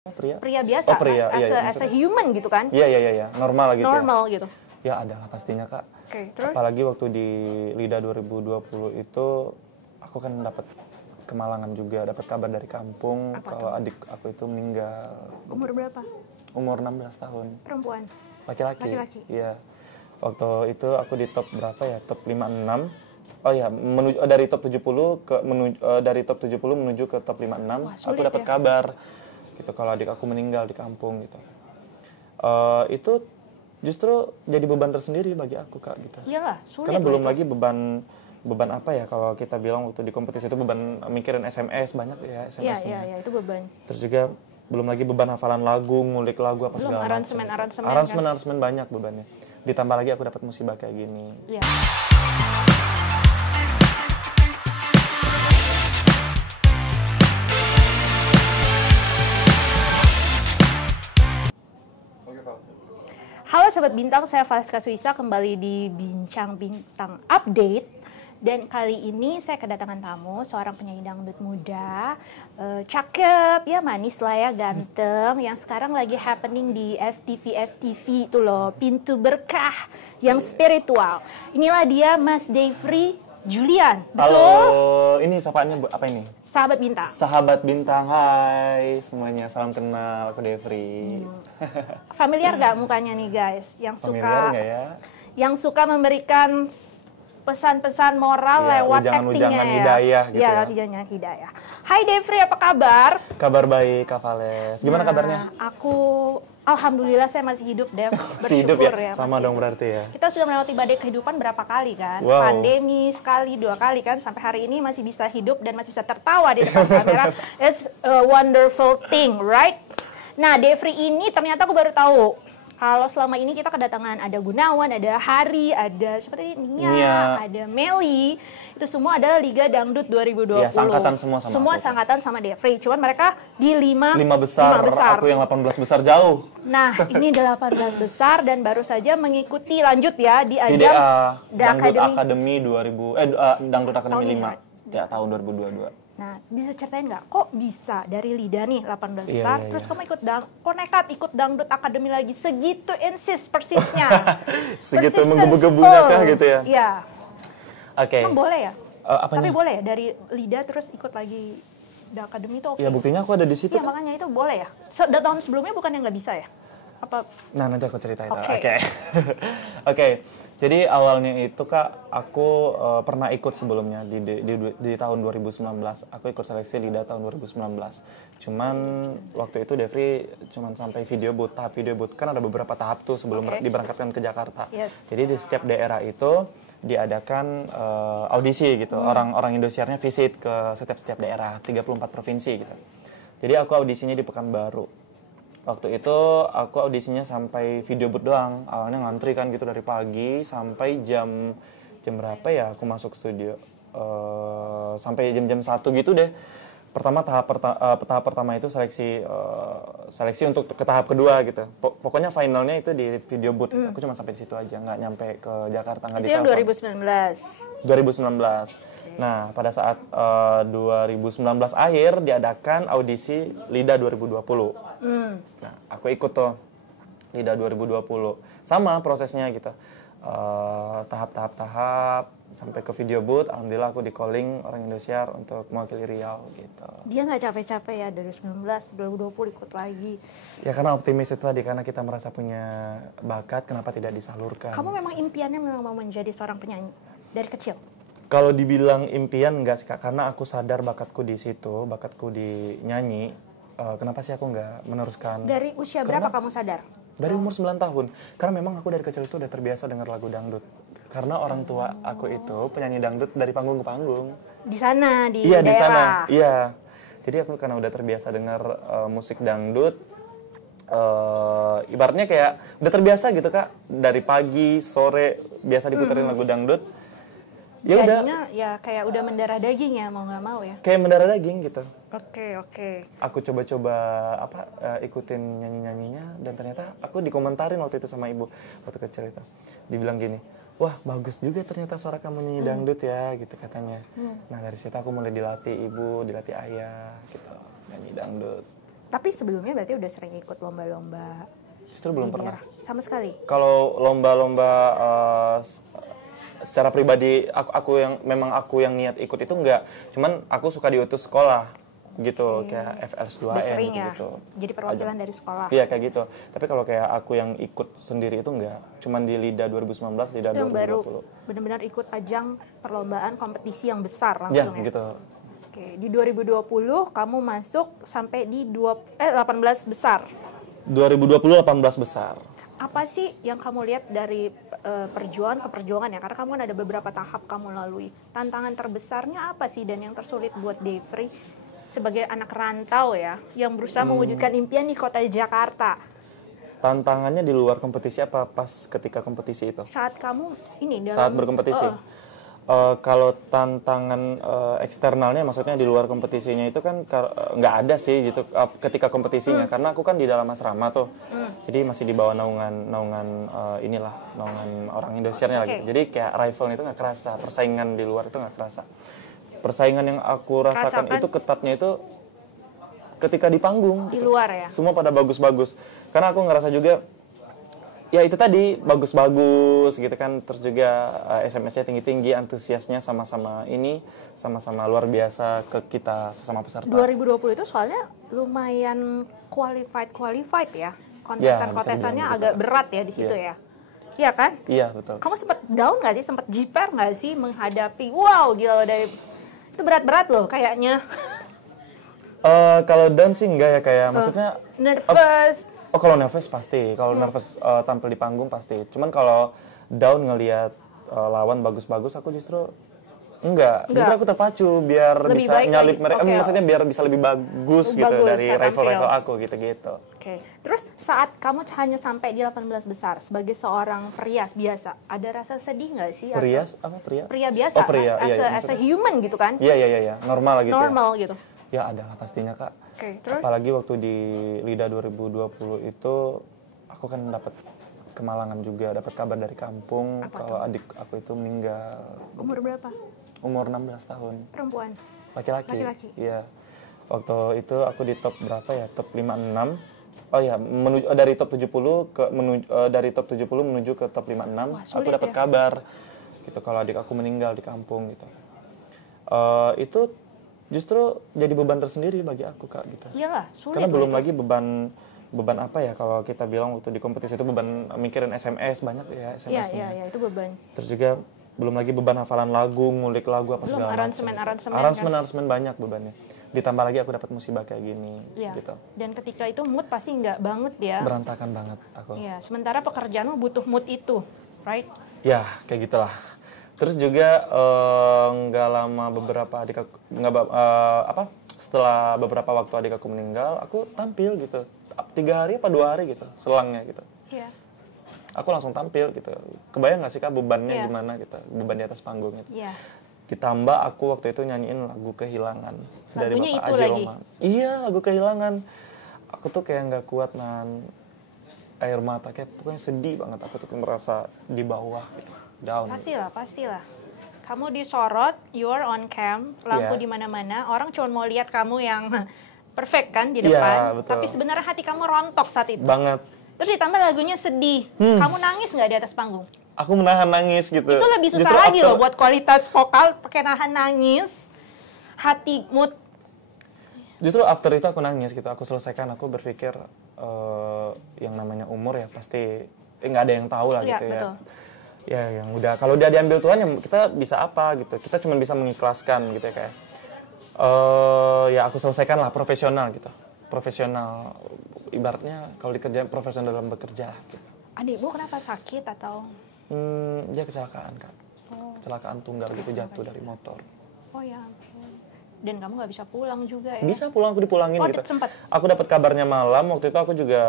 Pria? Pria biasa, Oh, pria. as, Iya, as a human gitu kan? Iya. Normal gitu. Normal gitu. Ya ada lah pastinya Kak. Oke, terus? Apalagi waktu di LIDA 2020 itu aku kan dapat kemalangan juga, dapat kabar dari kampung kalau adik aku itu meninggal. Umur berapa? Umur 16 tahun. Perempuan? Laki-laki. Laki-laki. Iya. Waktu itu aku di top berapa ya? Top 56. Oh ya, menuju dari top 70 dari top 70 menuju ke top 56. Wah, aku sulit dapat ya? kabar gitu kalau adik aku meninggal di kampung gitu. Itu justru jadi beban tersendiri bagi aku Kak gitu. Iyalah, sulit. Karena belum itu. lagi beban apa ya kalau kita bilang waktu di kompetisi itu beban mikirin SMS banyak ya SMS-nya. Iya, itu beban. Terus juga belum lagi beban hafalan lagu, ngulik lagu apa Belum segala aransemen, macam. aransemen, Aransemen banyak bebannya. Ditambah lagi aku dapat musibah kayak gini. Iya. Halo Sobat Bintang, saya Valeska Suisa kembali di Bincang Bintang Update. Dan kali ini saya kedatangan tamu, seorang penyanyi dangdut muda, cakep, ya manis lah ya, ganteng, yang sekarang lagi happening di FTV itu loh, Pintu Berkah yang spiritual. Inilah dia Mas Devri Julian. Betul? Halo, ini sapaannya apa ini? Sahabat Bintang. Sahabat Bintang, hai semuanya, salam kenal, aku Devri. Familiar gak mukanya nih guys? Yang Familiar nggak ya? Yang suka memberikan pesan-pesan moral Iya, lewat ujangan-ujangan actingnya ya. hidayah gitu ya. Ujangan hidayah. Hai Devri, apa kabar? Kabar baik, Kak Vales. Gimana kabarnya? Aku alhamdulillah saya masih hidup, Dev. Masih hidup Bersyukur ya? Sama masih dong hidup. berarti ya. Kita sudah melewati badai kehidupan berapa kali kan? Wow. Pandemi sekali, 2 kali kan, sampai hari ini masih bisa hidup dan masih bisa tertawa di depan kamera. It's a wonderful thing, right? Nah, Devri ini ternyata aku baru tahu. Kalau selama ini kita kedatangan ada Gunawan, ada Hari, ada siapa tadi? Nia, ada Meli. Itu semua adalah Liga Dangdut 2020. Iya, seangkatan semua sama Semua aku. seangkatan sama Devri. Cuman mereka di 5 besar, aku yang 18 besar jauh. Nah, ini 18 besar dan baru saja mengikuti lanjut ya di ajang TDA, The Dangdut Academy. Academy 2000 Dangdut Academy Tahun 5 ini, ya tahun 2022. Nah, bisa ceritain nggak kok bisa dari Lida nih 18 Iya, besar, iya, terus iya. kamu kok nekat ikut Dangdut Academy lagi segitu insist persisnya. Segitu Persistence. menggebu-gebunya kah gitu ya? Iya. Oke. Emang boleh ya? Apanya? Tapi boleh ya dari Lida terus ikut lagi The Academy itu oke? Ya buktinya aku ada di situ Iya, kan. makanya itu boleh ya? Tahun sebelumnya bukan yang nggak bisa ya? Apa? Nah, nanti aku ceritain. Oke. Oke. Jadi awalnya itu Kak, aku pernah ikut sebelumnya di tahun 2019. Aku ikut seleksi LIDA tahun 2019. Cuman waktu itu Devri cuman sampai tahap video booth. Kan ada beberapa tahap tuh sebelum diberangkatkan ke Jakarta. Yes. Jadi di setiap daerah itu diadakan audisi gitu. Orang Indosiarnya visit ke setiap daerah, 34 provinsi gitu. Jadi aku audisinya di Pekanbaru. Waktu itu aku audisinya sampai video booth doang. Awalnya ngantri kan gitu dari pagi sampai jam berapa ya aku masuk studio. Sampai jam 1 gitu deh. Tahap pertama itu seleksi untuk ke tahap kedua gitu. Pokoknya finalnya itu di video booth. Aku cuma sampai di situ aja, nggak nyampe ke Jakarta, nggak Itu yang ditelepon. 2019. Nah, pada saat 2019 akhir diadakan audisi LIDA 2020. Nah, aku ikut tuh LIDA 2020. Sama prosesnya gitu. Tahap sampai ke video booth. Alhamdulillah aku di calling orang Indosiar untuk mewakili Riau gitu. Dia nggak capek-capek ya dari 2019, 2020 ikut lagi. Ya karena optimis itu tadi, karena kita merasa punya bakat, kenapa tidak disalurkan. Kamu memang impiannya memang mau menjadi seorang penyanyi dari kecil? Kalau dibilang impian enggak sih Kak, karena aku sadar bakatku di situ, bakatku di nyanyi. Kenapa sih aku nggak meneruskan? Dari usia berapa kamu sadar? Dari umur 9 tahun. Karena memang aku dari kecil itu udah terbiasa dengar lagu dangdut. Karena orang tua aku itu penyanyi dangdut dari panggung ke panggung. Di sana, di Iya, daerah? di sana. Iya. Jadi aku karena udah terbiasa dengar musik dangdut, ibaratnya kayak udah terbiasa gitu Kak. Dari pagi, sore, biasa diputerin lagu dangdut. Ya jadinya udah. ya kayak udah mendarah daging ya, mau nggak mau ya? Kayak mendarah daging gitu. Oke. Aku coba-coba ikutin nyanyi-nyanyinya, dan ternyata aku dikomentarin waktu itu sama ibu waktu kecil itu. Dibilang gini, wah bagus juga ternyata suara kamu nyanyi dangdut ya gitu katanya. Nah dari situ aku mulai dilatih ibu, dilatih ayah gitu, nyanyi dangdut. Tapi sebelumnya berarti udah sering ikut lomba-lomba Justru belum di pernah. daerah? Sama sekali? Kalau lomba-lomba secara pribadi aku yang niat ikut itu enggak. Cuman aku suka diutus sekolah gitu, kayak FLS2N Udah sering ya? gitu. Jadi perwakilan dari sekolah? Iya kayak gitu. Tapi kalau kayak aku yang ikut sendiri itu enggak. Cuman di LIDA 2019, LIDA Itu yang 2020. baru benar-benar ikut ajang perlombaan kompetisi yang besar Ya, langsung ya? gitu. Oke, di 2020 kamu masuk sampai di 18 besar. 2020 18 besar. Apa sih yang kamu lihat dari perjuangan ke perjuangan ya? Karena kamu kan ada beberapa tahap kamu lalui. Tantangan terbesarnya apa sih dan yang tersulit buat Devri sebagai anak rantau ya, yang berusaha mewujudkan impian di kota Jakarta? Tantangannya di luar kompetisi apa pas ketika kompetisi itu? Saat kamu ini dalam Saat berkompetisi. Kalau tantangan eksternalnya, maksudnya di luar kompetisinya itu kan nggak ada sih gitu ketika kompetisinya, karena aku kan di dalam asrama tuh, jadi masih di bawah naungan orang Indosiarnya gitu. Jadi kayak rivalnya itu nggak kerasa, persaingan di luar itu nggak kerasa. Persaingan yang aku rasakan itu ketatnya itu ketika di panggung. Di gitu. luar ya? Semua pada bagus-bagus, karena aku ngerasa juga ya itu tadi bagus-bagus gitu kan, terus juga SMS-nya tinggi-tinggi, antusiasnya sama-sama luar biasa ke kita sesama peserta. 2020 itu soalnya lumayan qualified ya, kontestan-kontestannya agak berat ya di situ ya. Iya kan? Iya betul. Kamu sempat down nggak sih, sempat jiper nggak sih menghadapi wow gila dari itu berat-berat loh kayaknya. Kalau down sih enggak ya, kayak maksudnya nervous. Kalau nervous pasti, kalau nervous tampil di panggung pasti. Cuman kalau down ngelihat lawan bagus-bagus, aku justru enggak. Justru aku terpacu biar lebih bisa nyalip lagi. mereka. Okay. Maksudnya biar bisa lebih bagus gitu dari rival-rival aku gitu-gitu. Oke. Terus saat kamu hanya sampai di 18 besar sebagai seorang perias biasa, ada rasa sedih nggak sih? Perias apa pria? Pria biasa. Oh, pria. As a human gitu kan? Iya. Normal gitu. Normal gitu. Ya ada lah pastinya Kak. Terus? Apalagi waktu di LIDA 2020 itu aku kan dapat kemalangan juga, dapat kabar dari kampung kalau adik aku itu meninggal. Umur berapa? Umur 16 tahun. Perempuan? Laki-laki. Iya. Waktu itu aku di top berapa ya? Top 56. Oh ya, dari top 70 dari top 70 menuju ke top 56. Wah, sulit, aku dapat kabar gitu kalau adik aku meninggal di kampung gitu. Itu justru jadi beban tersendiri bagi aku Kak gitu. Iyalah, sulit. Karena belum lagi beban apa ya, kalau kita bilang waktu di kompetisi itu beban mikirin SMS banyak ya SMS-nya. Iya, itu beban. Terus juga belum lagi beban hafalan lagu, ngulik lagu apa segala macam. Aransemen banyak bebannya. Ditambah lagi aku dapat musibah kayak gini gitu. Dan ketika itu mood pasti nggak banget ya. Berantakan banget aku. Iya, sementara pekerjaanmu butuh mood itu, right? Ya, kayak gitulah. Terus juga nggak lama setelah beberapa waktu adik aku meninggal, aku tampil gitu 3 hari apa 2 hari gitu selangnya gitu. Iya. Aku langsung tampil gitu. Kebayang nggak sih Kak bebannya gimana gitu, beban di atas panggung gitu. Iya. Ditambah aku waktu itu nyanyiin lagu Kehilangan dari Lagunya Bapak itu Aji lagi? Roma. Iya, lagu Kehilangan. Aku tuh kayak nggak kuat air mata, kayak pokoknya sedih banget. Aku tuh merasa di bawah gitu. Down. Pastilah. Kamu disorot, you are on cam, lampu di mana-mana. Orang cuma mau lihat kamu yang perfect kan di depan. Betul. Tapi sebenarnya hati kamu rontok saat itu. Banget. Terus ditambah lagunya sedih. Kamu nangis nggak di atas panggung? Aku menahan nangis gitu. Itu lebih susah lagi loh buat kualitas vokal, pakai nahan nangis, hati mood. Justru after itu aku nangis gitu. Aku selesaikan, aku berpikir yang namanya umur ya pasti nggak ada yang tahu lah gitu ya. Betul. Ya yang udah, kalau udah diambil Tuhan ya kita bisa apa gitu. Kita cuma bisa mengikhlaskan gitu ya kayak. Ya aku selesaikan lah profesional gitu. Profesional, ibaratnya kalau dikerjain profesional dalam bekerja gitu. Adikmu kenapa sakit atau? Dia kecelakaan Kak. Kecelakaan tunggal gitu, jatuh dari motor. Oh ya ampun. Dan kamu nggak bisa pulang juga ya? Bisa pulang, aku dipulangin gitu. Sempat. Aku dapat kabarnya malam, waktu itu aku juga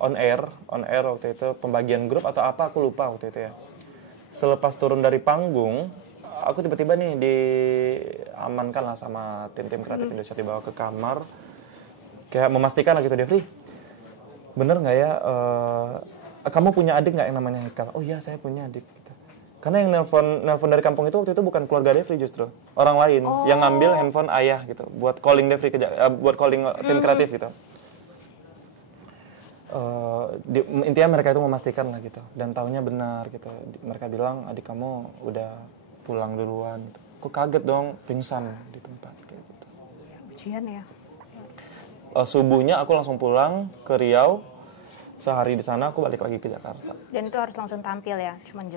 on air waktu itu, pembagian grup atau apa aku lupa waktu itu ya. Selepas turun dari panggung, aku tiba-tiba nih diamankan lah sama tim-tim kreatif Indonesia, dibawa ke kamar. Kayak memastikan lah gitu, Devri, bener nggak ya, kamu punya adik nggak yang namanya Hekal? Oh iya saya punya adik. Gitu. Karena yang nelpon dari kampung itu waktu itu bukan keluarga Devri justru, orang lain yang ngambil handphone ayah gitu, buat calling Devri, buat calling tim kreatif gitu. Intinya mereka itu memastikan lah gitu, dan taunya benar gitu. Mereka bilang adik kamu udah pulang duluan. Aku kaget dong, pingsan di tempat kayak gitu. Ujian ya. Subuhnya aku langsung pulang ke Riau. Sehari di sana aku balik lagi ke Jakarta. Dan itu harus langsung tampil ya, cuman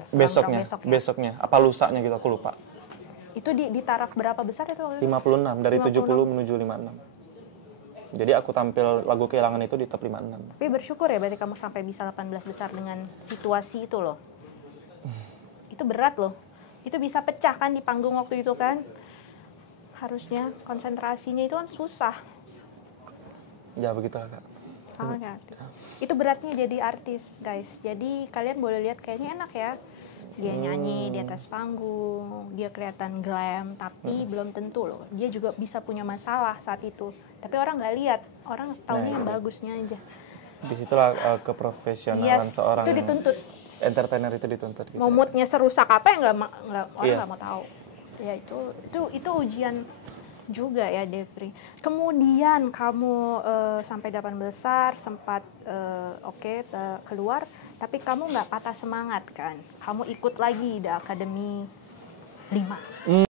Besoknya, apa lusanya gitu aku lupa. Itu di taraf berapa besar itu? 56 dari 70 menuju 56. Jadi aku tampil lagu Kehilangan itu di top 56. Tapi bersyukur ya berarti kamu sampai bisa 18 besar dengan situasi itu loh. Itu berat loh. Itu bisa pecah kan di panggung waktu itu kan. Harusnya konsentrasinya itu kan susah. Ya begitulah Kak. Itu beratnya jadi artis guys. Jadi kalian boleh lihat kayaknya enak ya. Dia nyanyi di atas panggung, dia kelihatan glam, tapi belum tentu loh. Dia juga bisa punya masalah saat itu. Tapi orang nggak lihat, orang taunya yang bagusnya aja. Disitulah keprofesionalan seorang itu dituntut. Entertainer itu dituntut. Gitu. Moodnya serusak apa yang orang nggak mau tahu. Ya itu ujian juga ya Devri. Kemudian kamu sampai 8 besar sempat keluar, tapi kamu nggak patah semangat kan? Kamu ikut lagi di Akademi 5.